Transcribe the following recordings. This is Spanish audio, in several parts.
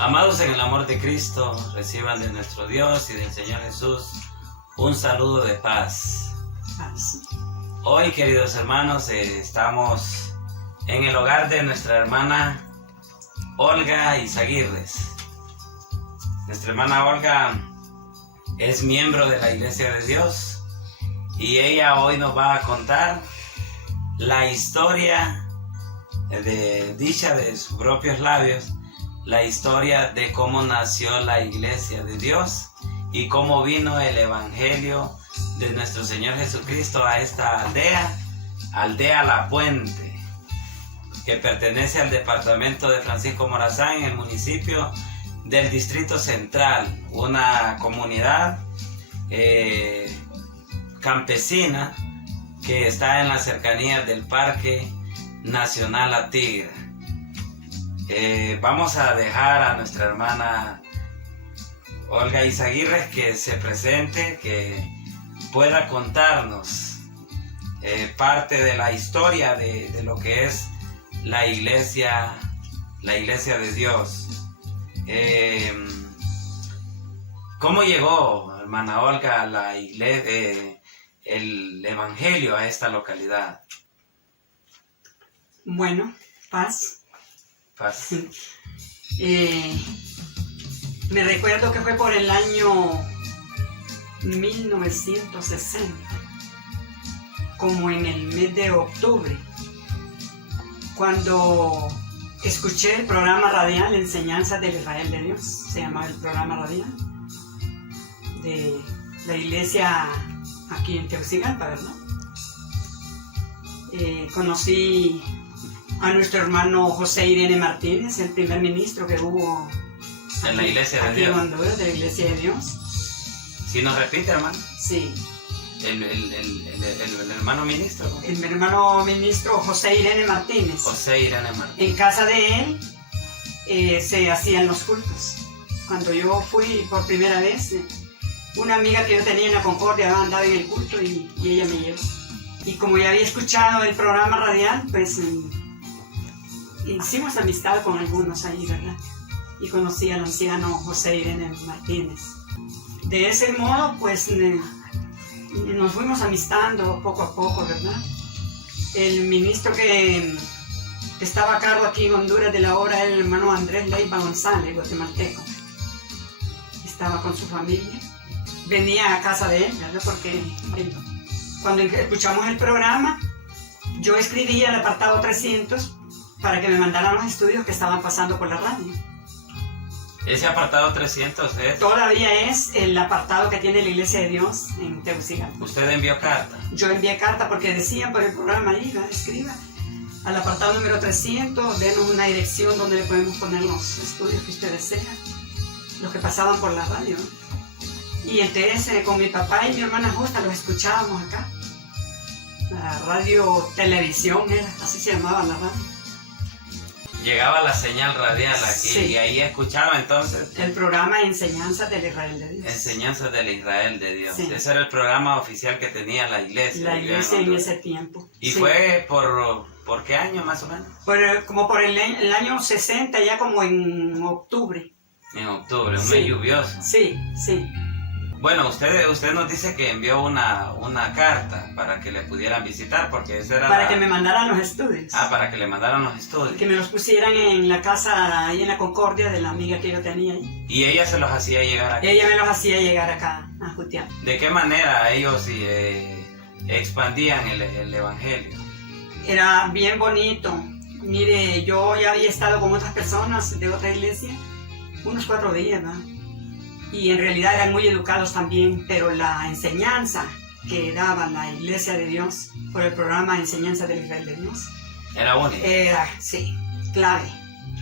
Amados en el amor de Cristo, reciban de nuestro Dios y del Señor Jesús un saludo de paz. Hoy, queridos hermanos, estamos en el hogar de nuestra hermana Olga Izaguirres. Nuestra hermana Olga es miembro de la Iglesia de Dios y ella hoy nos va a contar la historia dicha de sus propios labios, la historia de cómo nació la Iglesia de Dios y cómo vino el Evangelio de nuestro Señor Jesucristo a esta aldea La Puente, que pertenece al departamento de Francisco Morazán, en el municipio del Distrito Central, una comunidad campesina que está en las cercanías del Parque Nacional La Tigra. Vamos a dejar a nuestra hermana Olga Izaguirres que se presente, que pueda contarnos parte de la historia de lo que es la iglesia de Dios. ¿Cómo llegó, hermana Olga, el Evangelio a esta localidad? Bueno, paz. Me recuerdo que fue por el año 1960, como en el mes de octubre, cuando escuché el programa radial Enseñanzas del Israel de Dios. Se llamaba el programa radial de la iglesia aquí en Tegucigalpa, ¿verdad? Conocí a nuestro hermano José Irene Martínez, el primer ministro que hubo en la Iglesia de aquí Dios. En Honduras, de la Iglesia de Dios. ¿Sí nos repite, hermano? Sí. El hermano ministro. El hermano ministro José Irene Martínez. José Irene Martínez. En casa de él se hacían los cultos. Cuando yo fui por primera vez, una amiga que yo tenía en la Concordia andaba en el culto y ella me llevó. Y como ya había escuchado el programa radial, pues hicimos amistad con algunos ahí, ¿verdad? Y conocí al anciano José Irene Martínez. De ese modo, pues nos fuimos amistando poco a poco, ¿verdad? El ministro que estaba a cargo aquí en Honduras de la obra era el hermano Andrés Leiva González, guatemalteco. Estaba con su familia. Venía a casa de él, ¿verdad? Porque cuando escuchamos el programa, yo escribía el apartado 300 para que me mandaran los estudios que estaban pasando por la radio. ¿Ese apartado 300 es? Todavía es el apartado que tiene la Iglesia de Dios en Tegucigalpa. ¿Usted envió carta? Yo envié carta porque decían por el programa ahí, escriba al apartado número 300, denos una dirección donde le podemos poner los estudios que usted desea, los que pasaban por la radio. Y entonces con mi papá y mi hermana Justa los escuchábamos acá. La radio televisión era, así se llamaba la radio. Llegaba la señal radial aquí, sí. Y ahí escuchaba entonces el programa Enseñanzas del Israel de Dios. Enseñanzas del Israel de Dios. Sí. Ese era el programa oficial que tenía la iglesia. La iglesia en ese tiempo. ¿Y sí. Fue por qué año más o menos? Como por el año 60, ya como en octubre. En octubre, un sí. mes lluvioso. Sí. Bueno, usted nos dice que envió una carta para que le pudieran visitar, porque esa era para que me mandaran los estudios. Para que le mandaran los estudios. Que me los pusieran en la casa, ahí en la Concordia de la amiga que yo tenía ahí. ¿Y ella se los hacía llegar aquí? Ella me los hacía llegar acá, a Jutián. ¿De qué manera ellos expandían el Evangelio? Era bien bonito. Mire, yo ya había estado con otras personas de otra iglesia, unos 4 días, ¿no? Y en realidad eran muy educados también, pero la enseñanza que daba la Iglesia de Dios por el programa Enseñanza del Israel de Dios era bonito. Era, sí, clave.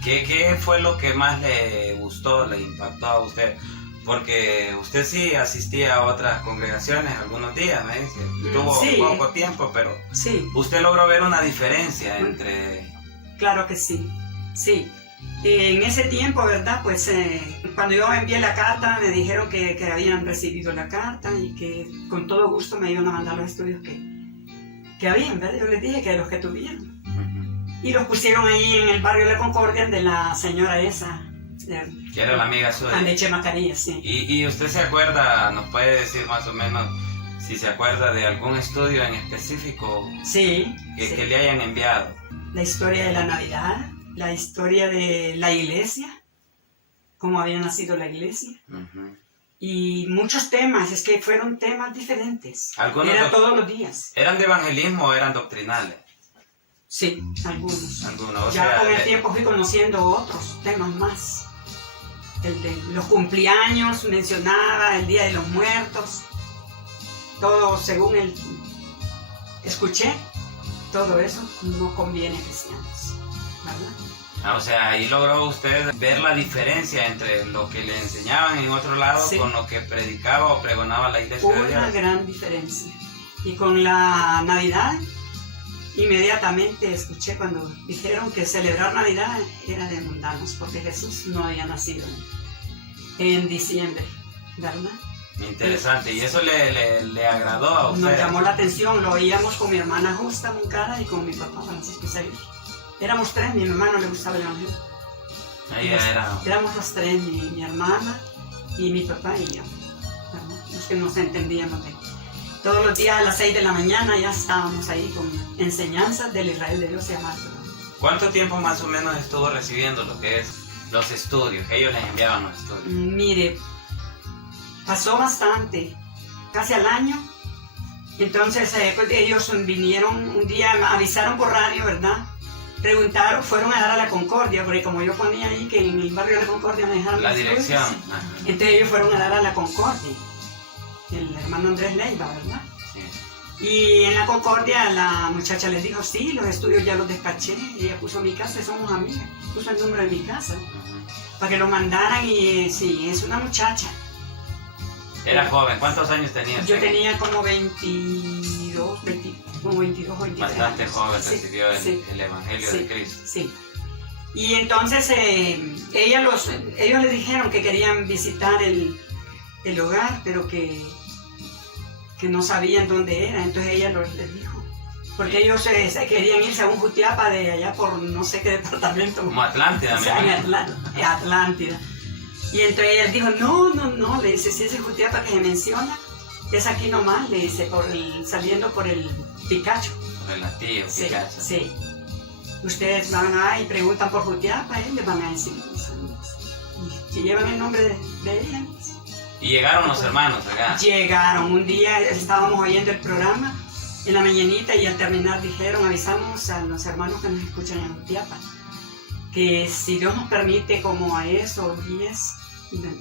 ¿Qué fue lo que más le gustó, le impactó a usted? Porque usted sí asistía a otras congregaciones algunos días, me dice. Tuvo sí. poco tiempo, pero sí. Usted logró ver una diferencia entre... Claro que sí, sí. En ese tiempo, ¿verdad? Pues cuando yo envié la carta me dijeron que habían recibido la carta y que con todo gusto me iban a mandar los estudios que habían, ¿verdad? Yo les dije que los que tuvieron. Y los pusieron ahí en el barrio de la Concordia de la señora esa, Que era la amiga suya. de Chema Carías, sí. ¿Y usted se acuerda, nos puede decir más o menos, si se acuerda de algún estudio en específico Sí. que le hayan enviado? La historia de la Navidad, la historia de la iglesia, cómo había nacido la iglesia. Uh-huh. Y muchos temas, es que fueron temas diferentes. Era todos los días. ¿Eran de evangelismo o eran doctrinales? Sí, algunos. Algunos. Ya con el tiempo fui conociendo otros temas más. El de los cumpleaños mencionaba, el Día de los Muertos. Todo según el... Escuché, todo eso no conviene a cristianos, ¿verdad? O sea, ahí logró usted ver la diferencia entre lo que le enseñaban en otro lado con lo que predicaba o pregonaba la iglesia de Dios. Una gran diferencia. Y con la Navidad, inmediatamente escuché cuando dijeron que celebrar Navidad era de mundanos, porque Jesús no había nacido en diciembre, ¿verdad? Interesante, y eso le agradó a usted. Nos llamó la atención, lo oíamos con mi hermana Justa Moncada y con mi papá Francisco Isaías. Éramos tres, mi hermano le gustaba el evangelio. Éramos los tres, mi hermana y mi papá y yo, ¿verdad? Los que nos entendíamos de todos los días a las 6 de la mañana ya estábamos ahí con enseñanzas del Israel de Dios y amar. ¿Cuánto tiempo más o menos estuvo recibiendo lo que es los estudios, que ellos les enviaban los estudios? Mire, pasó bastante, casi al año. Entonces pues ellos vinieron un día, avisaron por radio, ¿verdad? Preguntaron, fueron a dar a la Concordia, porque como yo ponía ahí que en el barrio de la Concordia me dejaron la dirección. Entonces ellos fueron a dar a la Concordia, el hermano Andrés Leiva, ¿verdad? Sí. Y en la Concordia la muchacha les dijo, sí, los estudios ya los despaché, y ella puso mi casa, somos amigas, puso el número de mi casa, para que lo mandaran y sí, es una muchacha. Era joven, ¿cuántos años tenía? Yo tenía como 22 o 23 Bastante años. joven, recibió el Evangelio de Cristo. Sí. Y entonces ellos le dijeron que querían visitar el hogar, pero que no sabían dónde era. Entonces ella les dijo, porque ellos querían irse a un Jutiapa de allá por no sé qué departamento. Como Atlántida, o sea, en Atlántida. Y entonces ella dijo, no, le dice, si ese Jutiapa que se menciona, es aquí nomás, le dice, saliendo por el Picacho. Por el antiguo Picacho. Sí. Ustedes van y preguntan por Jutiapa, les van a decir, y llevan el nombre de ella. ¿Y llegaron los hermanos acá? Llegaron, un día estábamos oyendo el programa en la mañanita y al terminar dijeron, avisamos a los hermanos que nos escuchan en Jutiapa, que si Dios nos permite como a eso, 10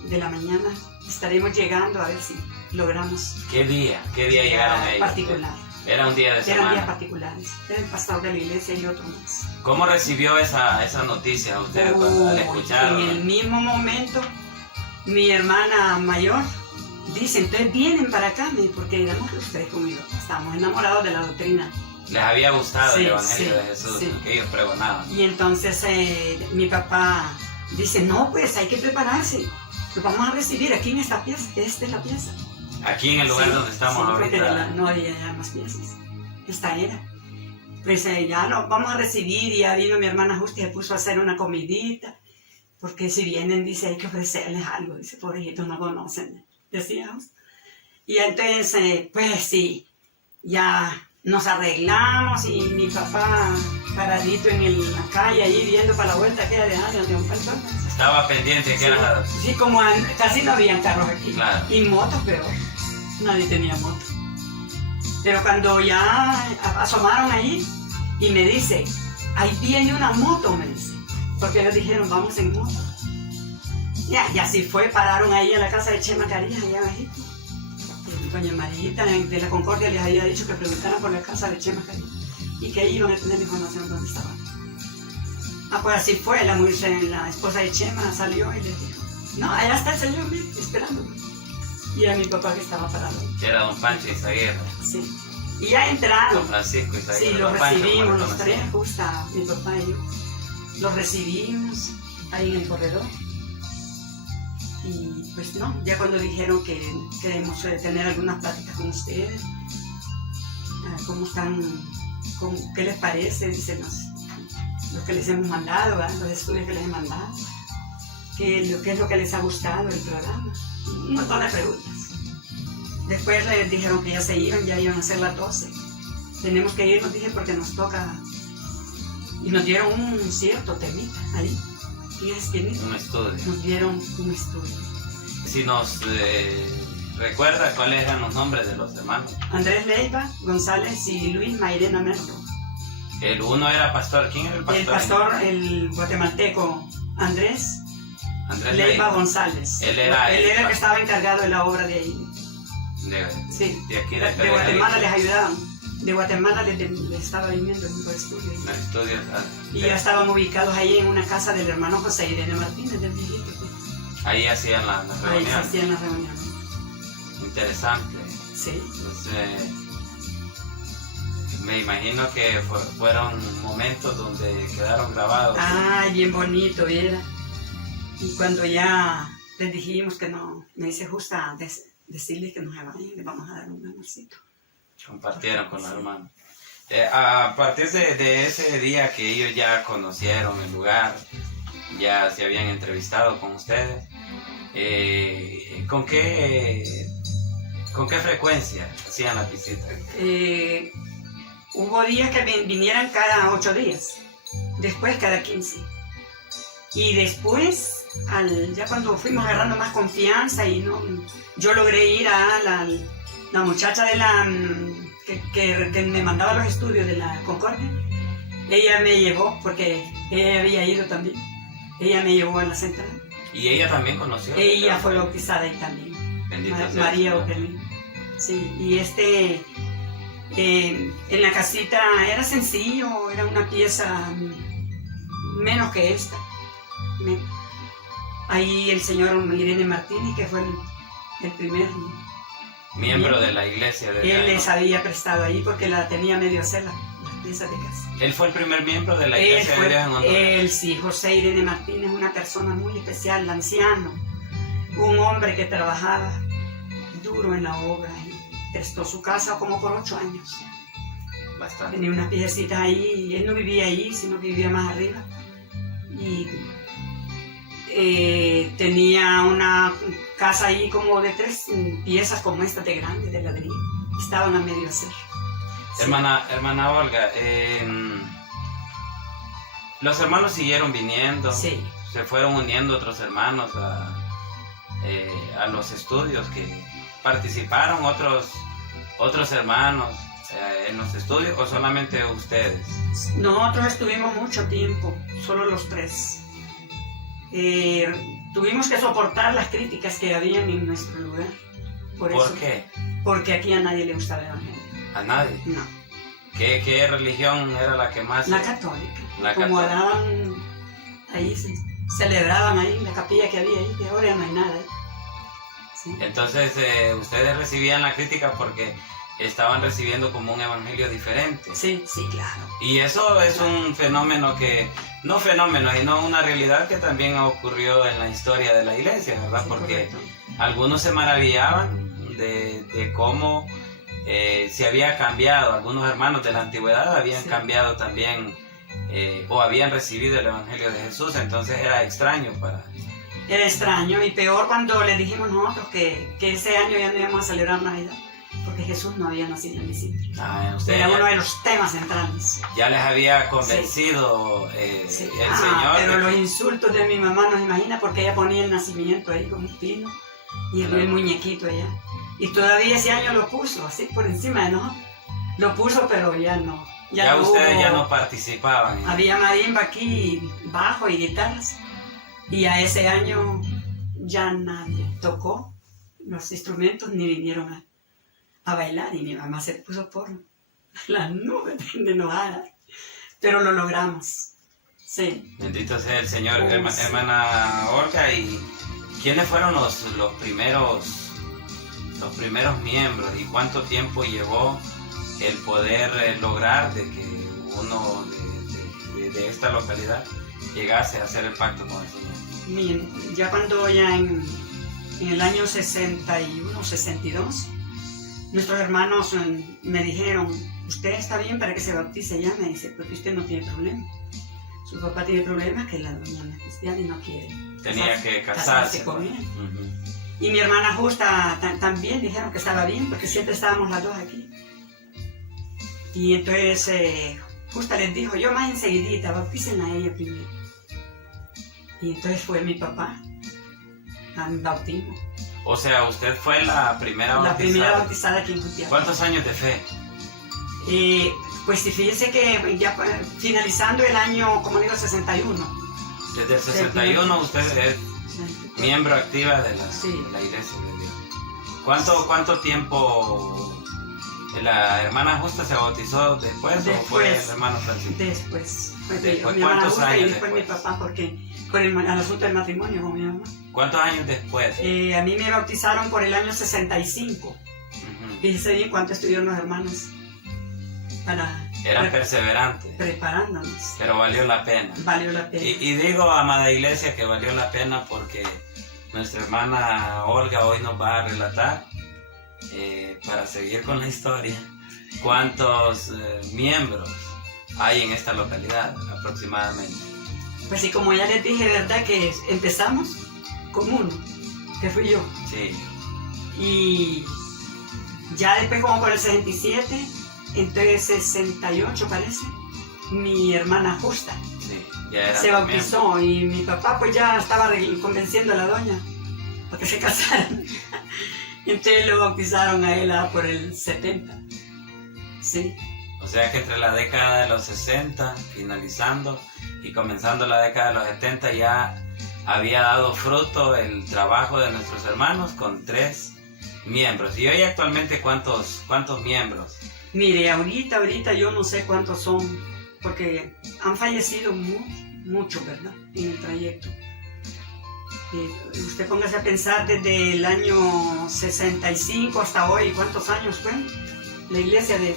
de la mañana, estaremos llegando a ver si logramos. ¿Qué día llegaron ellos? Particular. Era un día de semana. Eran días particulares. Era el pastor de la iglesia y otro más. ¿Cómo recibió esa noticia usted al escucharla? En el mismo momento, mi hermana mayor dice, entonces vienen para acá, porque éramos los tres conmigo. Estábamos enamorados de la doctrina. Les había gustado el Evangelio de Jesús, que ellos pregonaban. Y entonces mi papá dice, no, pues hay que prepararse. Lo vamos a recibir aquí en esta pieza. Esta es la pieza. Aquí en el lugar donde estamos ahorita. Porque no había ya más piezas. Esta era. Pues ya lo vamos a recibir y ya vino mi hermana Justa y se puso a hacer una comidita. Porque si vienen, dice, hay que ofrecerles algo. Dice, pobrecitos, no conocen. Decíamos. Y entonces, pues sí, ya nos arreglamos y mi papá paradito en la calle ahí viendo para la vuelta aquella de años de un pelotón. Estaba pendiente que era... Sí, como casi no habían carros aquí. Claro. Y motos peor. Nadie tenía moto. Pero cuando ya asomaron ahí y me dice, ahí viene una moto, me dice. Porque ellos dijeron, vamos en moto. Y así fue, pararon ahí en la casa de Chema Carías, allá abajito. Doña Marita de la Concordia les había dicho que preguntaran por la casa de Chema Carías y que ahí iban a tener información de dónde estaban. Pues así fue, la esposa de Chema salió y les dijo, no, allá está el señor, mire, esperándome. Y era mi papá que estaba parado. Que era don Pancho Izaguirre. Sí. Y ya entraron. Don Francisco Izaguirre. Sí, los recibimos, los tres, justa, mi papá y yo. Los recibimos ahí en el corredor. Y pues no, ya cuando dijeron que queremos tener algunas pláticas con ustedes, ¿cómo están? ¿Qué les parece? Dicen los que les hemos mandado, ¿verdad? Los estudios que les he mandado. qué es lo que les ha gustado del programa. Un montón de preguntas. Después les dijeron que ya iban a ser las 12. Tenemos que irnos, dije, porque nos toca. Y nos dieron un cierto temita ahí. Un estudio. Nos dieron un estudio. Si nos recuerda cuáles eran los nombres de los hermanos. Andrés Leiva González y Luis Mairena Merlo. El uno era pastor. ¿Quién era el pastor? El pastor, el guatemalteco Andrés Leiva González. Él era el que estaba encargado de la obra de ahí. Sí, de aquí de Guatemala les ayudaban. De Guatemala les estaba viniendo en los estudios. Los estudios. Y ya estaban ubicados ahí en una casa del hermano José Irene Martínez, del viejito. Pues. Ahí hacían las reuniones. Ahí se hacían las reuniones. Interesante. Sí. Pues, me imagino que fueron momentos donde quedaron grabados. Ah, bien bonito, era. Y cuando ya les dijimos que no, me hice justa decirles que nos vayan, les vamos a dar un amorcito. Compartieron con los hermanos. A partir de ese día que ellos ya conocieron el lugar, ya se habían entrevistado con ustedes, ¿con qué frecuencia hacían las visitas? Hubo días que vinieran cada 8 días, después cada 15. Y después, ya cuando fuimos agarrando más confianza y yo logré ir a la muchacha de que me mandaba los estudios de la Concordia. Ella me llevó, porque ella había ido también. Ella me llevó a la central. ¿Y ella también conoció? Ella fue bautizada ahí también. Bendito sea María Operlin. Sí, y en la casita era sencillo, era una pieza menos que esta. Ahí el señor Irene Martínez, que fue el primer miembro de la iglesia. Él les había prestado ahí porque la tenía medio hacer las piezas de casa. ¿Él fue el primer miembro de la iglesia de Dios en Honduras? Él sí, José Irene Martínez, una persona muy especial, anciano, un hombre que trabajaba duro en la obra y prestó su casa como por 8 años. Bastante. Tenía unas piecitas ahí y él no vivía ahí, sino que vivía más arriba. Y tenía una casa ahí como de 3 piezas como esta de grande, de ladrillo. Estaban a medio hacer. Sí. Hermana Olga, los hermanos siguieron viniendo. Sí. Se fueron uniendo otros hermanos a los estudios que participaron, otros hermanos en los estudios, o solamente ustedes. Nosotros estuvimos mucho tiempo, solo los 3. Tuvimos que soportar las críticas que habían en nuestro lugar. ¿Por qué? Porque aquí a nadie le gustaba el evangelio. ¿A nadie? No. ¿Qué religión era la que más? La católica. La Como católica. daban ahí, celebraban ahí la capilla que había ahí, que ahora ya no hay nada ahí. Sí. Entonces ustedes recibían la crítica porque estaban recibiendo como un evangelio diferente. Sí, claro. Y eso es un fenómeno sino una realidad que también ocurrió en la historia de la iglesia, ¿verdad? Sí, porque correcto. algunos se maravillaban de cómo se había cambiado, algunos hermanos de la antigüedad habían cambiado también o habían recibido el evangelio de Jesús, entonces era extraño para... Era extraño y peor cuando le dijimos nosotros que ese año ya no íbamos a celebrar Navidad, porque Jesús no había nacido en diciembre. Era uno de los temas centrales. Ya les había convencido el Señor. Pero los insultos de mi mamá, nos imagina, porque ella ponía el nacimiento ahí como un pino y el muñequito allá. Y todavía ese año lo puso, así por encima de nosotros. Lo puso, pero ya no. Ya ustedes ya no participaban. Había marimba aquí, bajo y guitarras. Y a ese año ya nadie tocó los instrumentos ni vinieron a bailar. Y mi mamá se puso por las nubes de enojada. Pero lo logramos. Sí. Bendito sea el Señor, hermana Olga. ¿Y quiénes fueron los primeros miembros? ¿Y cuánto tiempo llevó el poder lograr de que uno de esta localidad llegase a hacer el pacto con el Señor? Miren, ya cuando en el año 61, 62, nuestros hermanos me dijeron, usted está bien para que se bautice ya, me dice, porque usted no tiene problema. Su papá tiene problemas que la doña no es cristiana y no quiere. Tenía que casarse con él. Uh-huh. Y mi hermana Justa también dijeron que estaba bien, porque siempre estábamos las dos aquí. Y entonces Justa les dijo, yo más enseguidita, bautícenla a ella primero. Y entonces fue mi papá a mi bautismo. O sea, usted fue la primera bautizada. La primera bautizada aquí en Jutiapa. ¿Cuántos años de fe? Pues fíjense que ya finalizando el año, como digo, 61. Desde el 61 usted es miembro activa de la Iglesia de Dios. ¿Cuánto tiempo la hermana Justa se bautizó después o fue el hermano Francisco? Después. ¿Cuántos años y después mi papá, porque por el asunto del matrimonio con mi mamá. ¿Cuántos años después? A mí me bautizaron por el año 65. Uh-huh. Fíjense bien cuánto estuvieron los hermanos. Eran perseverantes. Preparándonos. Pero valió la pena. Valió la pena. Y digo, amada iglesia, que valió la pena porque nuestra hermana Olga hoy nos va a relatar, para seguir con la historia, cuántos miembros hay en esta localidad aproximadamente. Pues sí, como ya les dije, ¿verdad? Que empezamos con uno, que fui yo. Sí. Y ya después, como por el 67, entonces 68 parece, mi hermana Justa se bautizó y mi papá pues ya estaba convenciendo a la doña para que se casaran. Entonces lo bautizaron a él por el 70. Sí. O sea que entre la década de los 60, finalizando, y comenzando la década de los 70, ya había dado fruto el trabajo de nuestros hermanos con 3 miembros. ¿Y hoy actualmente cuántos miembros? Mire, ahorita yo no sé cuántos son, porque han fallecido muchos, ¿verdad? En el trayecto. Usted póngase a pensar desde el año 65 hasta hoy, ¿cuántos años fue la iglesia de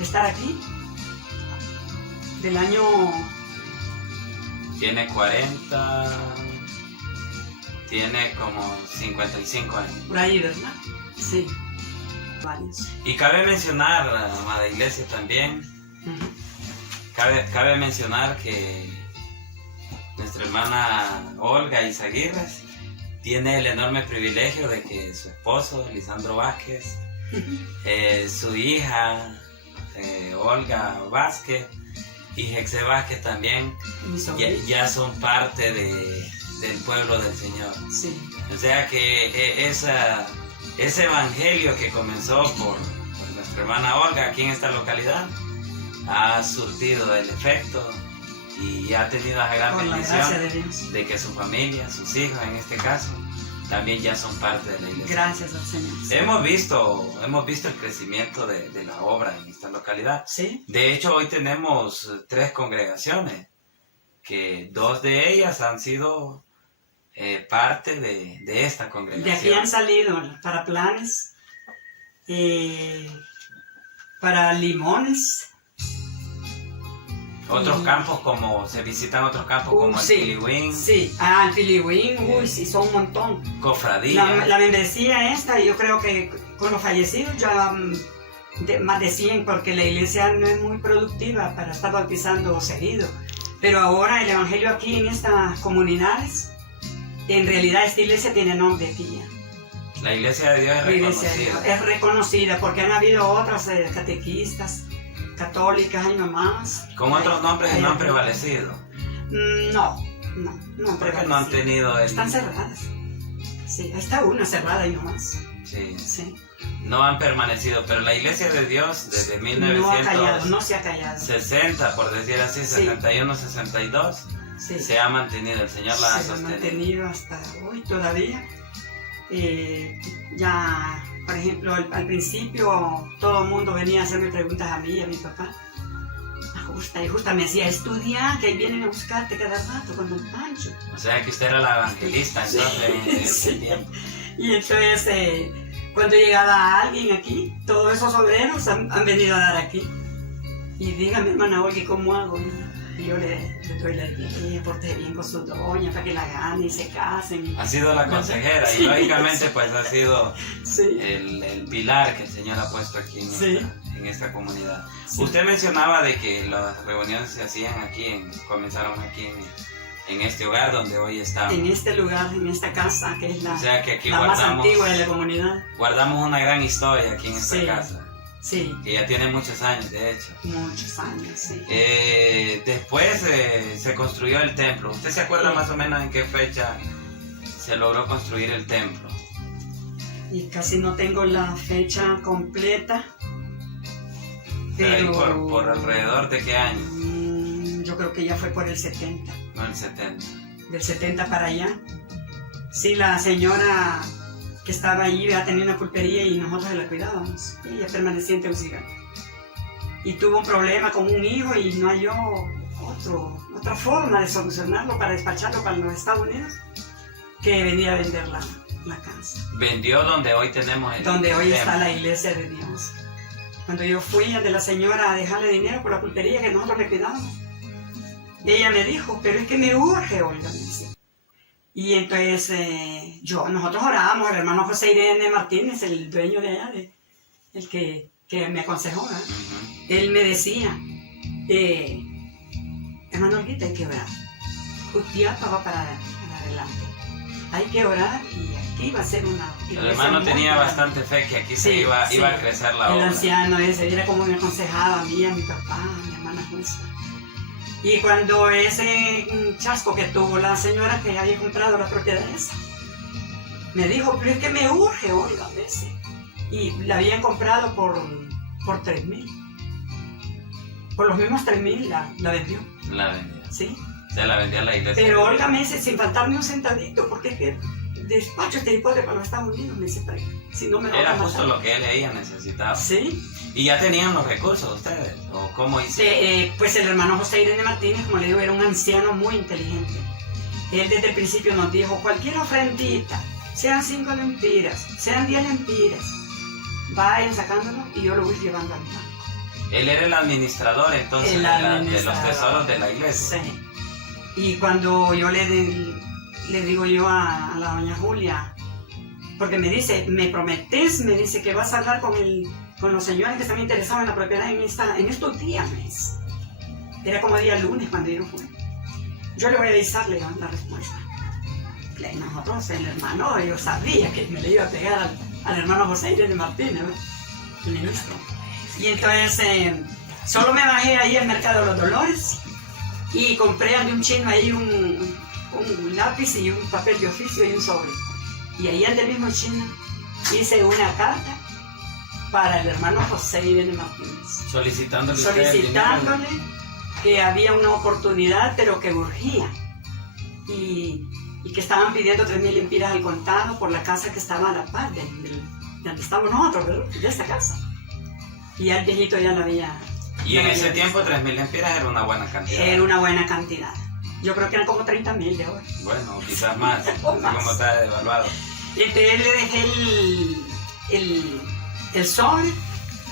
estar aquí? Del año... Tiene 40... Tiene como 55 años. Por ahí, ¿verdad? Sí. Varios. Y cabe mencionar, amada iglesia, también, cabe mencionar que nuestra hermana Olga Izaguirre tiene el enorme privilegio de que su esposo, Lisandro Vázquez, su hija, Olga Vázquez, y Jexé Vázquez también, ya son parte del pueblo del Señor. Sí. O sea que ese evangelio que comenzó por nuestra hermana Olga aquí en esta localidad ha surtido el efecto y ha tenido la gran bendición de que su familia, sus hijos en este caso, también ya son parte de la iglesia. Gracias al Señor. Hemos visto el crecimiento de la obra en esta localidad. ¿Sí? De hecho, hoy tenemos 3 congregaciones, que 2 de ellas han sido parte de esta congregación. De aquí han salido para Planes, para Limones. Otros campos, como se visitan otros campos como el Pilihuín. Sí, el Pilihuín, sí, son un montón. Cofradía. La membresía esta, yo creo que con los fallecidos ya más de 100, porque la iglesia no es muy productiva para estar bautizando seguido. Pero ahora el evangelio aquí en estas comunidades, en realidad esta iglesia tiene nombre aquí ya. La iglesia de Dios es reconocida. Es reconocida porque han habido otras catequistas, católicas y mamás. ¿Con otros nombres no han prevalecido? No han ¿Por qué no han tenido Están cerradas. Sí, ahí está una cerrada y no más. Sí. No han permanecido, pero la iglesia de Dios desde 1960, no se ha callado. Por decir así, 61, 62, se ha mantenido, el Señor la ha sostenido. Se ha mantenido hasta hoy todavía. Ya, por ejemplo, al principio todo el mundo venía a hacerme preguntas a mí y a mi papá. Justa me decía, estudia, que ahí vienen a buscarte cada rato con Don Pancho. O sea que usted era la evangelista entonces en ese tiempo. Y entonces, cuando llegaba alguien aquí, todos esos obreros han venido a dar aquí. Y dígame, hermana Olga, ¿cómo hago? yo le doy la idea, porte bien con su doña para que la gane y se casen. Ha sido la consejera y lógicamente pues ha sido sí. el pilar que el Señor ha puesto aquí en esta comunidad. Sí. Usted mencionaba de que las reuniones se hacían aquí, comenzaron aquí en este hogar donde hoy estamos. En este lugar, en esta casa, que es la, o sea, que aquí la más antigua de la comunidad. Guardamos una gran historia aquí en esta casa. Sí. Que ya tiene muchos años, de hecho. Muchos años, sí. Después se construyó el templo. ¿Usted se acuerda más o menos en qué fecha se logró construir el templo? Y casi no tengo la fecha completa. Pero por alrededor de qué año? Yo creo que ya fue por el 70. No, el 70. Del 70 para allá. Sí, la señora que estaba allí tenía una pulpería y nosotros la cuidábamos. Ella permanecía en Tegucigalpa. Y tuvo un problema con un hijo y no halló otra forma de solucionarlo para despacharlo para los Estados Unidos que venía a vender la casa. ¿Vendió donde hoy tenemos el Donde hoy templo? está la iglesia de Dios. Cuando yo fui ante la señora a dejarle dinero por la pulpería que nosotros le cuidábamos, ella me dijo, pero es que me urge, Olga, me dice. Y entonces nosotros orábamos, el hermano José Irene Martínez, el dueño de allá, el que me aconsejó, ¿verdad? Él me decía, hermano Olguita, hay que orar. Jutiapa va para adelante. Hay que orar y aquí va a ser una... El hermano tenía bastante fe que aquí se iba a crecer la obra. El anciano ese, era como me aconsejaba a mí, a mi papá, a mi hermana justa. Y cuando ese chasco que tuvo la señora que había comprado la propiedad esa, me dijo, pero es que me urge, oiga, ese. Y la habían comprado por 3,000. Por los mismos 3,000 la vendió. La vendió. Sí. Se la vendió a la iglesia. Pero oiga, me dice, sin faltarme un centavito, porque es que despacho este hipote para los Estados Unidos, me dice, si no me lo era van a justo matar. lo que ella necesitaba. Sí. ¿Y ya tenían los recursos ustedes? ¿O cómo hicieron? Pues el hermano José Irene Martínez, como le digo, era un anciano muy inteligente. Él desde el principio nos dijo, cualquier ofrendita, sean 5 lempiras, sean 10 lempiras, vayan sacándolo y yo lo voy llevando al banco. Él era el administrador entonces de los tesoros de la iglesia. Sí. Y cuando yo le digo yo a la doña Julia, porque me dice, me prometes, me dice que vas a hablar con los señores que están interesados en la propiedad en estos días, me dice. Era como día lunes cuando yo fui. Yo le voy a avisarle la respuesta. Y nosotros, el hermano, yo sabía que me le iba a pegar al hermano José Irene Martínez, el ministro. Y entonces solo me bajé ahí al Mercado de los Dolores y compré de un chino ahí un lápiz y un papel de oficio y un sobre. Y ahí ante el mismo chino hice una carta para el hermano José Irene Martínez. Solicitándole que había una oportunidad, pero que urgía. Y que estaban pidiendo 3,000 lempiras al contado por la casa que estaba a la par de donde estamos nosotros, ¿verdad? De esta casa. Y el viejito ya la había... Y en ese tiempo 3,000 lempiras era una buena cantidad. Era una buena cantidad. Yo creo que eran como 30,000 de ahora. Bueno, quizás más, no sé cómo está devaluado. Entonces le dejé el sobre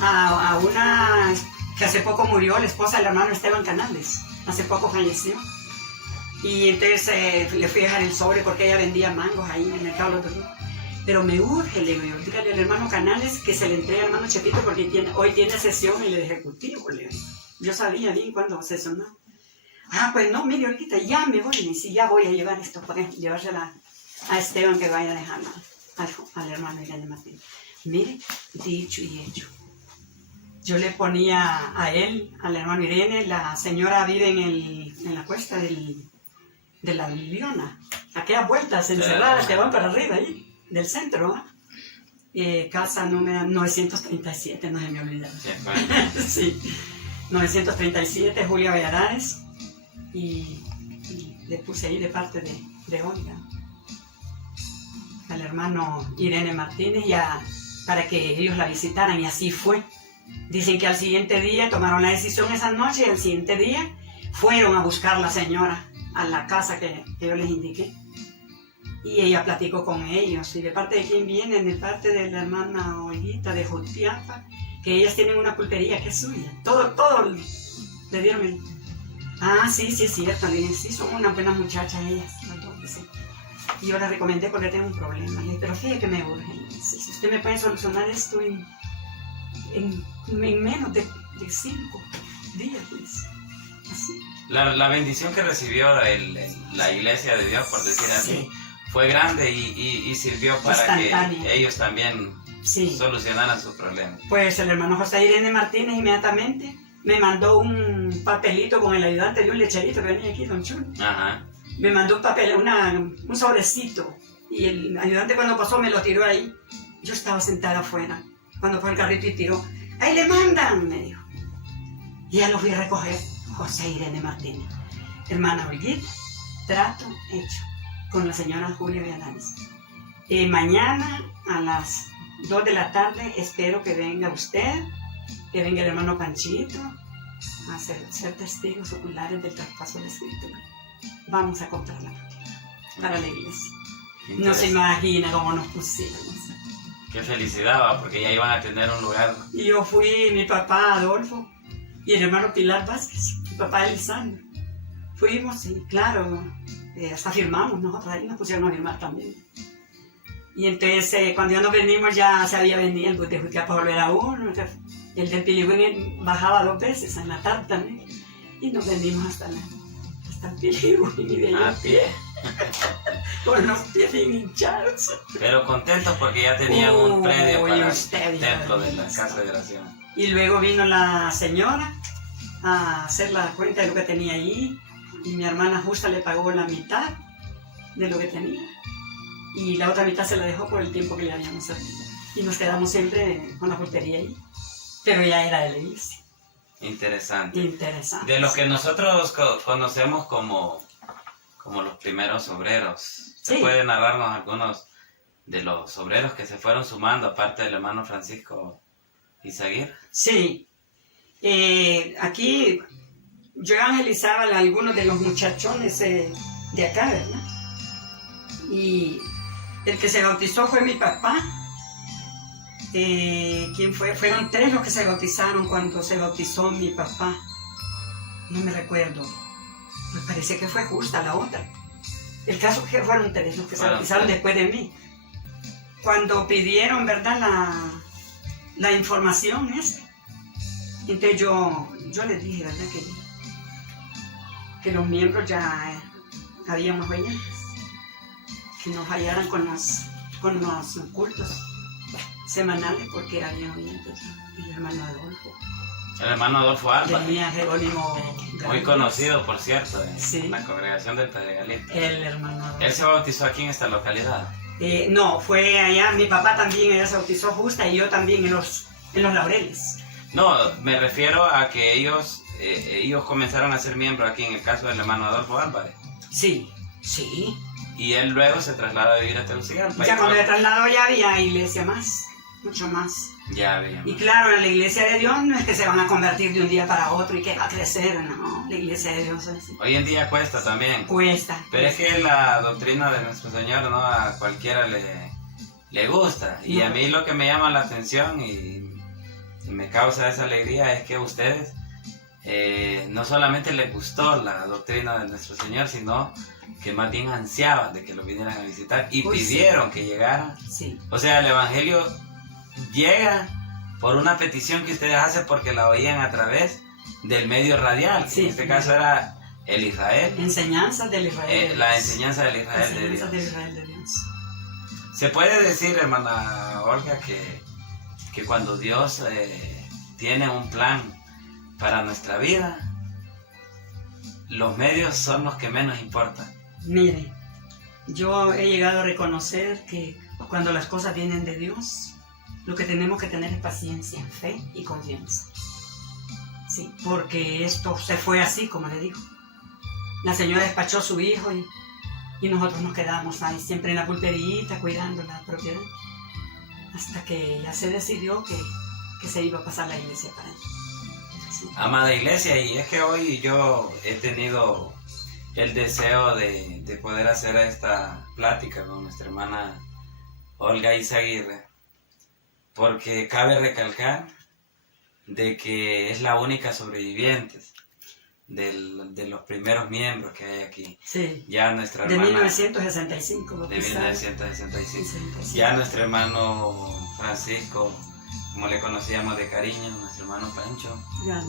a una que hace poco murió, la esposa del hermano Esteban Canales. Hace poco falleció. Y entonces le fui a dejar el sobre porque ella vendía mangos ahí en el mercado de los Dolores. Pero me urge, le digo yo, dígale al hermano Canales que se le entregue al hermano Chepito porque hoy tiene sesión en el ejecutivo, le digo. Yo sabía bien cuándo sesionaba. Pues no, mire, ahorita ya me voy, y si ya voy a llevar esto para llevársela a Esteban que vaya a dejarla al hermano Irene Martínez. Mire, dicho y hecho. Yo le ponía a él, al hermano Irene, la señora vive en la cuesta de la Leona, aquellas vueltas encerradas que van para arriba ahí. Del centro, casa número 937, no se me olvida. Sí, 937, Julia Valladares, y le puse ahí de parte de Olga, al hermano Irene Martínez, para que ellos la visitaran, y así fue. Dicen que al siguiente día tomaron la decisión esa noche, y al siguiente día fueron a buscar a la señora a la casa que yo les indiqué. Y ella platicó con ellos. ¿Y de parte de quién vienen? De parte de la hermana Olguita de Jutiapa, que ellas tienen una pulpería que es suya. Todo le dieron Ah, sí, sí, es cierto, sí, son una buena muchacha ellas, las dos, sí. Y yo la recomendé porque tengo un problema, le dije, pero fíjate que me urge, si usted me puede solucionar esto en menos de 5 días, pues, así. La bendición que recibió la iglesia de Dios, por decir así, fue grande y sirvió para que ellos también solucionaran sus problemas. Pues el hermano José Irene Martínez inmediatamente me mandó un papelito con el ayudante de un lecherito que venía aquí, don Chulo. Ajá. Me mandó un papel, un sobrecito, y el ayudante cuando pasó me lo tiró ahí. Yo estaba sentada afuera, cuando fue el carrito y tiró. ¡Ahí le mandan!, me dijo. Y ya lo fui a recoger, José Irene Martínez. Hermana Olguita, trato hecho con la señora Julia Villanueva. Mañana a las 2 de la tarde espero que venga usted, que venga el hermano Panchito, a ser testigos oculares del traspaso de la escritura. Vamos a comprar la propiedad para la iglesia. No se imagina cómo nos pusimos. Qué felicidad, ¿va? Porque ya iban a tener un lugar. Y yo fui, mi papá Adolfo y el hermano Pilar Vázquez, mi papá Elisandro. Fuimos y claro, hasta firmamos nosotros, ahí nos pusieron a firmar también. Y entonces cuando ya nos venimos ya se había venido el bus de Jutiapa para volver a uno. Y el del Piligüín bajaba 2 veces en la tarde también. Y nos venimos hasta el Piligüín y de ahí a pie. Con los pies bien hinchados. Pero contentos porque ya tenían un predio para el templo de la casa de oración. Y luego vino la señora a hacer la cuenta de lo que tenía allí. Y mi hermana justa le pagó la mitad de lo que tenía. Y la otra mitad se la dejó por el tiempo que le habíamos servido. Y nos quedamos siempre con la portería ahí. Pero ya era de la iglesia. Interesante. Interesante. De los que nosotros conocemos como los primeros obreros. ¿Se puede narrarnos algunos de los obreros que se fueron sumando, aparte del hermano Francisco Izaguirre? Sí. Aquí yo evangelizaba a algunos de los muchachones de acá, ¿verdad? Y el que se bautizó fue mi papá. ¿Quién fue? Fueron 3 los que se bautizaron cuando se bautizó mi papá. No me recuerdo. Me parece que fue justa la otra. El caso es que fueron 3 los que se bautizaron después de mí. Cuando pidieron, ¿verdad?, la información esta. Entonces yo les dije, ¿verdad?, que los miembros ya habíamos oyentes. Que nos hallaran con los cultos semanales porque había oyentes. El hermano Adolfo. El hermano Adolfo Álvarez. Tenía Jerónimo Galvez. Muy conocido, por cierto, en la congregación del Pedregalito. El hermano Adolfo. ¿Él se bautizó aquí en esta localidad? No, fue allá. Mi papá también ella se bautizó justa y yo también en los Laureles. No, me refiero a que ellos comenzaron a ser miembros aquí en el caso del hermano Adolfo Álvarez. Sí, sí. Y él luego se trasladó a vivir a Tegucigalpa. Ya cuando se trasladó ya había iglesia más, mucho más. Ya había más. Y claro, en la iglesia de Dios no es que se van a convertir de un día para otro y que va a crecer, no. La iglesia de Dios es así. Hoy en día cuesta también. Cuesta. Pero es que la doctrina de nuestro Señor, ¿no?, a cualquiera le gusta. Y a mí lo que me llama la atención y me causa esa alegría es que a ustedes no solamente les gustó la doctrina de nuestro Señor, sino que más bien ansiaban de que lo vinieran a visitar y pidieron que llegaran. Sí. O sea, el Evangelio llega por una petición que ustedes hacen porque la oían a través del medio radial. Sí. En este caso era el Israel. Enseñanzas del Israel. La enseñanza del Israel de Dios. Enseñanzas del Israel de Dios. Se puede decir, hermana Olga, que cuando Dios tiene un plan para nuestra vida, los medios son los que menos importan. Mire, yo he llegado a reconocer que cuando las cosas vienen de Dios, lo que tenemos que tener es paciencia, fe y confianza. Sí, porque esto se fue así, como le digo. La señora despachó a su hijo y nosotros nos quedamos ahí, siempre en la pulperita, cuidando la propiedad, hasta que ya se decidió que se iba a pasar la iglesia para allá. Sí. Amada iglesia, y es que hoy yo he tenido el deseo de poder hacer esta plática con nuestra hermana Olga Izaguirre, porque cabe recalcar de que es la única sobreviviente de los primeros miembros que hay aquí. Sí. Ya nuestra De hermana... 1965. De 1965. 65. Ya nuestro hermano Francisco, como le conocíamos de cariño, nuestro hermano Pancho, Ya,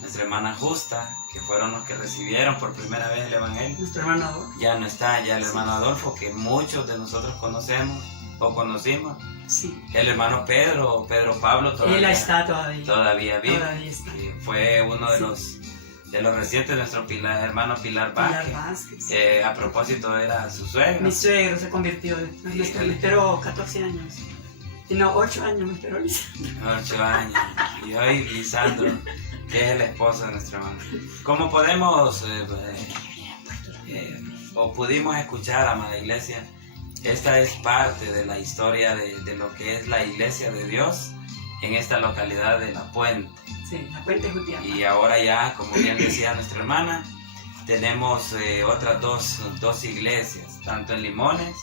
nuestra hermana Justa, que fueron los que recibieron por primera vez el Evangelio. nuestro hermano Adolfo. Ya no está, ya el Sí. hermano Adolfo, que muchos de nosotros conocemos o conocimos. Sí. El hermano Pedro Pablo, Él está todavía. todavía vive. Todavía está. Que fue uno de Sí. los recientes, nuestro hermano Pilar Pilar Vázquez. Vázquez. A propósito, era su suegro. Mi suegro se convirtió. Me Sí. esperó 14 años. Y no, 8 años me esperó Lisandro. 8 años. Y hoy Lisandro, que es el esposo de nuestra hermana. Como podemos o pudimos escuchar, amada iglesia, esta es parte de la historia de lo que es la iglesia de Dios en esta localidad de La Puente. Sí, La Puente Jutiapa. Y ahora ya, como bien decía nuestra hermana, tenemos otras dos iglesias, tanto en Limones,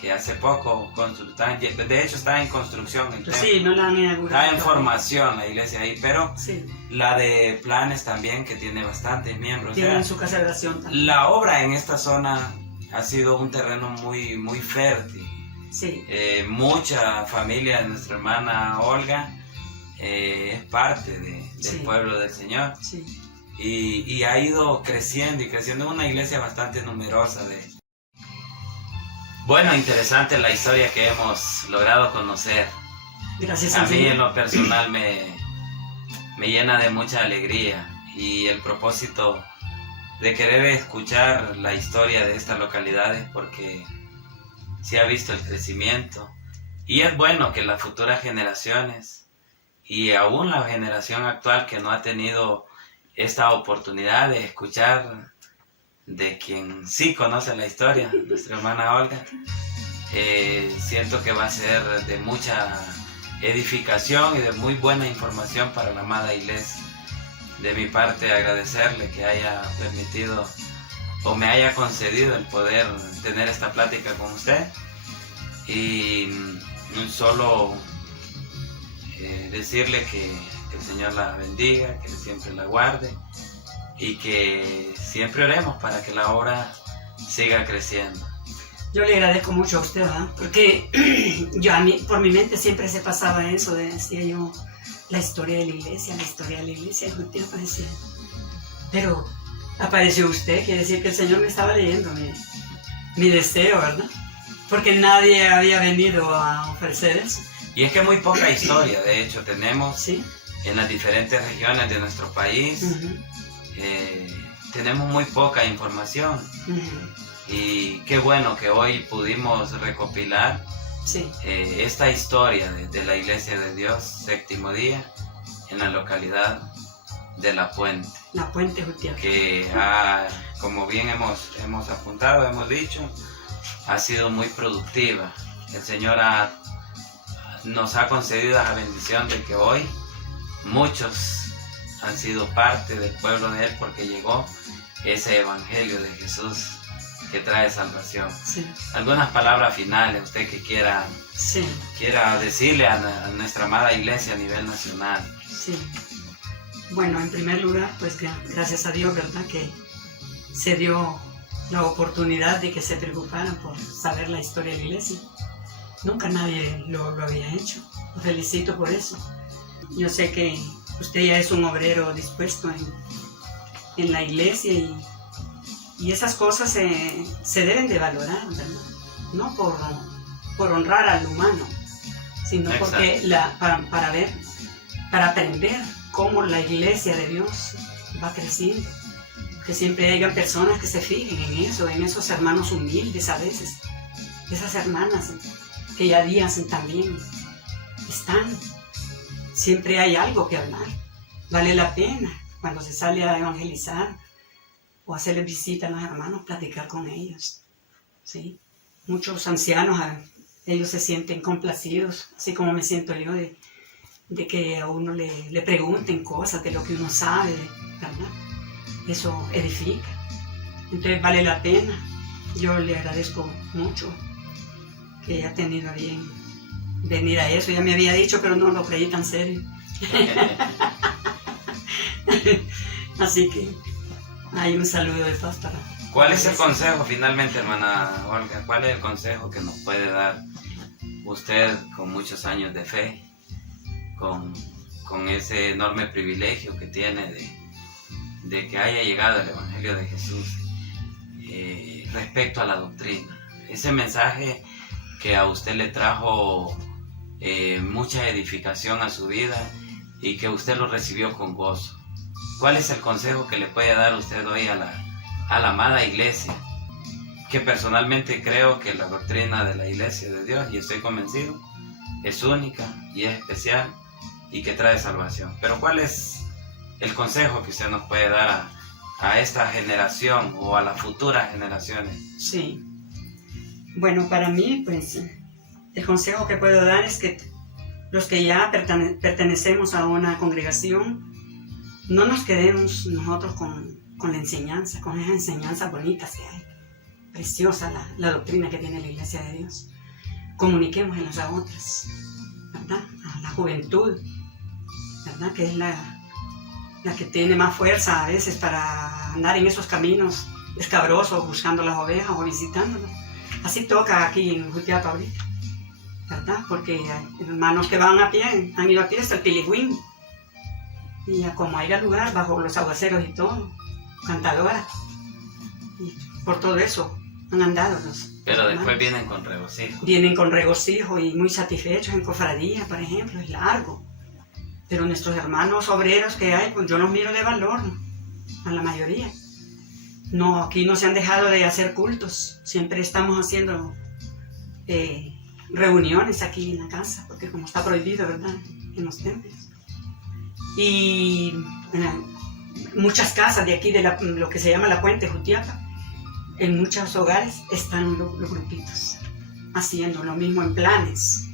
que hace poco, de hecho está en construcción el templo. Sí, no la han inaugurado. Está en formación la iglesia ahí, pero Sí, la de Planes también, que tiene bastantes miembros. O sea, tienen su casa de oración también. la obra en esta zona ha sido un terreno muy, muy fértil. Sí, Mucha familia de nuestra hermana Olga es parte del Sí. pueblo del Señor. sí. Y ha ido creciendo y creciendo en una iglesia bastante numerosa. Bueno, interesante la historia que hemos logrado conocer. Gracias A al mí Señor. en lo personal me llena de mucha alegría y el propósito de querer escuchar la historia de estas localidades, porque se ha visto el crecimiento y es bueno que las futuras generaciones y aún la generación actual que no ha tenido esta oportunidad de escuchar de quien sí conoce la historia, nuestra hermana Olga, siento que va a ser de mucha edificación y de muy buena información para la amada iglesia. De mi parte, agradecerle que haya permitido o me haya concedido el poder tener esta plática con usted y solo decirle que el Señor la bendiga, que siempre la guarde y que siempre oremos para que la obra siga creciendo. Yo le agradezco mucho a usted, ¿verdad? Porque por mi mente siempre se pasaba eso, decía yo, la historia de la iglesia de Jutiapa, decía. Pero apareció usted, quiere decir que el Señor me estaba leyendo mi deseo, ¿verdad? Porque nadie había venido a ofrecer eso. Y es que muy poca historia, de hecho, tenemos ¿Sí? en las diferentes regiones de nuestro país, Uh-huh. tenemos muy poca información. Uh-huh. Y qué bueno que hoy pudimos recopilar Sí, esta historia de la Iglesia de Dios, séptimo día, en la localidad de La Puente, La Puente Jutiapa. que como bien hemos apuntado, hemos dicho, ha sido muy productiva. El Señor nos ha concedido la bendición de que hoy muchos han sido parte del pueblo de Él porque llegó ese Evangelio de Jesús que trae salvación. Sí, Algunas palabras finales, usted que quiera sí, decirle a nuestra amada iglesia a nivel nacional. sí. Bueno, en primer lugar, pues gracias a Dios, ¿verdad? Que se dio la oportunidad de que se preocuparan por saber la historia de la iglesia. Nunca nadie lo había hecho. Lo felicito por eso. Yo sé que usted ya es un obrero dispuesto en la iglesia y esas cosas se deben de valorar, ¿verdad? No por honrar al humano, sino Exacto. porque para aprender cómo la iglesia de Dios va creciendo. Que siempre haya personas que se fijen en eso, en esos hermanos humildes a veces, esas hermanas que ya días también están. Siempre hay algo que hablar. Vale la pena cuando se sale a evangelizar o hacerles visita a los hermanos, platicar con ellos. ¿Sí? Muchos ancianos, ellos se sienten complacidos, así como me siento yo, de que a uno le pregunten cosas de lo que uno sabe, ¿verdad? Eso edifica. Entonces vale la pena. Yo le agradezco mucho que haya tenido a bien venir a eso. Ya me había dicho, pero no lo creí tan serio. Así que Hay un saludo de paz para... ¿Cuál es el consejo finalmente, hermana Olga? ¿Cuál es el consejo que nos puede dar usted con muchos años de fe, con ese enorme privilegio que tiene de que haya llegado el Evangelio de Jesús respecto a la doctrina? Ese mensaje que a usted le trajo mucha edificación a su vida y que usted lo recibió con gozo. ¿Cuál es el consejo que le puede dar usted hoy a la amada iglesia? Que personalmente creo que la doctrina de la iglesia de Dios, y estoy convencido, es única y es especial y que trae salvación. Pero ¿cuál es el consejo que usted nos puede dar a esta generación o a las futuras generaciones? Sí. Bueno, para mí, pues, el consejo que puedo dar es que los que ya pertenecemos a una congregación, no nos quedemos nosotros con la enseñanza, con esas enseñanzas bonitas que hay. Preciosa la doctrina que tiene la Iglesia de Dios. Comuniquémoslas a otras, ¿verdad? A la juventud, ¿verdad? Que es la que tiene más fuerza a veces para andar en esos caminos escabrosos, buscando las ovejas o visitándolas. Así toca aquí en Jutiapa ahorita, ¿verdad? Porque hay hermanos que van a pie, han ido a pie hasta el Piligüín. Y como haya lugar, bajo los aguaceros y todo, cantadoras. Y por todo eso han andado los Pero hermanos. después vienen con regocijo. Vienen con regocijo y muy satisfechos en cofradía, por ejemplo, es largo. Pero nuestros hermanos obreros que hay, pues yo los miro de valor, a la mayoría. No, aquí no se han dejado de hacer cultos, siempre estamos haciendo reuniones aquí en la casa, porque como está prohibido, ¿verdad?, en los templos. Y muchas casas de aquí, de lo que se llama la Puente Jutiapa, en muchos hogares están los grupitos haciendo lo mismo en planes.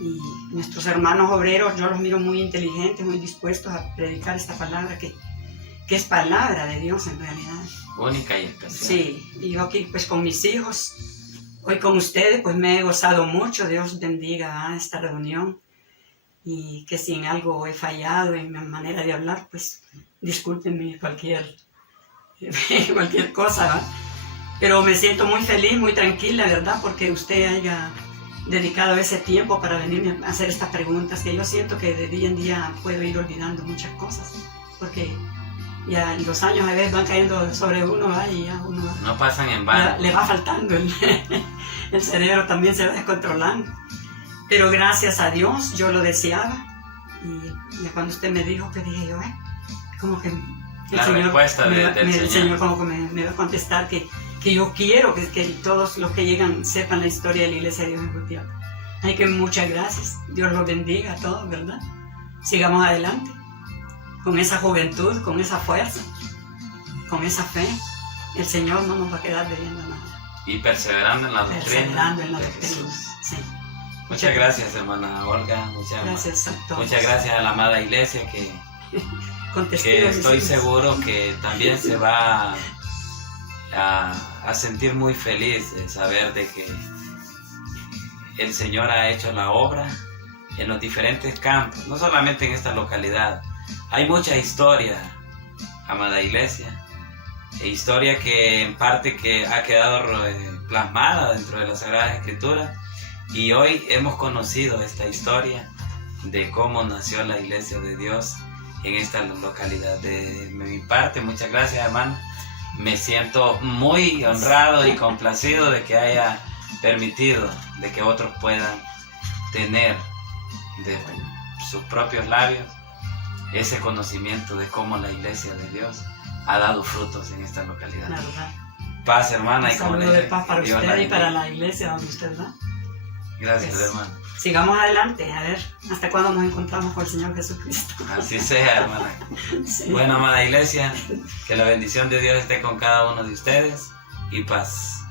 Y nuestros hermanos obreros, yo los miro muy inteligentes, muy dispuestos a predicar esta palabra que es palabra de Dios en realidad. Única y especial. Sí, y yo aquí pues con mis hijos, hoy con ustedes pues me he gozado mucho. Dios bendiga esta reunión y que si en algo he fallado en mi manera de hablar, pues discúlpenme cualquier cosa, ¿verdad? Pero me siento muy feliz, muy tranquila, ¿verdad? Porque usted haya dedicado ese tiempo para venirme a hacer estas preguntas, que yo siento que de día en día puedo ir olvidando muchas cosas, porque ya los años a veces van cayendo sobre uno, ¿verdad? Y ya uno no pasan en vano. le va faltando, el cerebro también se va descontrolando. Pero gracias a Dios, yo lo deseaba, y ya cuando usted me dijo, pues dije yo, como que el Señor como que me va a contestar que yo quiero que todos los que llegan sepan la historia de la Iglesia de Dios en Jutiapa. Así que muchas gracias, Dios los bendiga a todos, ¿verdad? Sigamos adelante, con esa juventud, con esa fuerza, con esa fe. El Señor no nos va a quedar debiendo nada. Y perseverando en la doctrina. Perseverando en la de doctrina, Jesús. sí. Muchas gracias, hermana Olga. Gracias a todos. Muchas gracias a la amada iglesia que estoy seguro que también se va a sentir muy feliz de saber de que el Señor ha hecho la obra en los diferentes campos, no solamente en esta localidad. Hay mucha historia, amada iglesia, historia que en parte que ha quedado plasmada dentro de las Sagradas Escrituras, y hoy hemos conocido esta historia de cómo nació la Iglesia de Dios en esta localidad. De mi parte, muchas gracias, hermano. Me siento muy honrado y complacido de que haya permitido de que otros puedan tener de sus propios labios ese conocimiento de cómo la Iglesia de Dios ha dado frutos en esta localidad. La verdad. Paz, hermana. Un saludo de paz para usted y para la iglesia donde usted va. Gracias, pues, hermano. Sigamos adelante, a ver hasta cuándo nos encontramos con el Señor Jesucristo. Así sea, hermana. Sí. Bueno, amada iglesia, que la bendición de Dios esté con cada uno de ustedes y paz.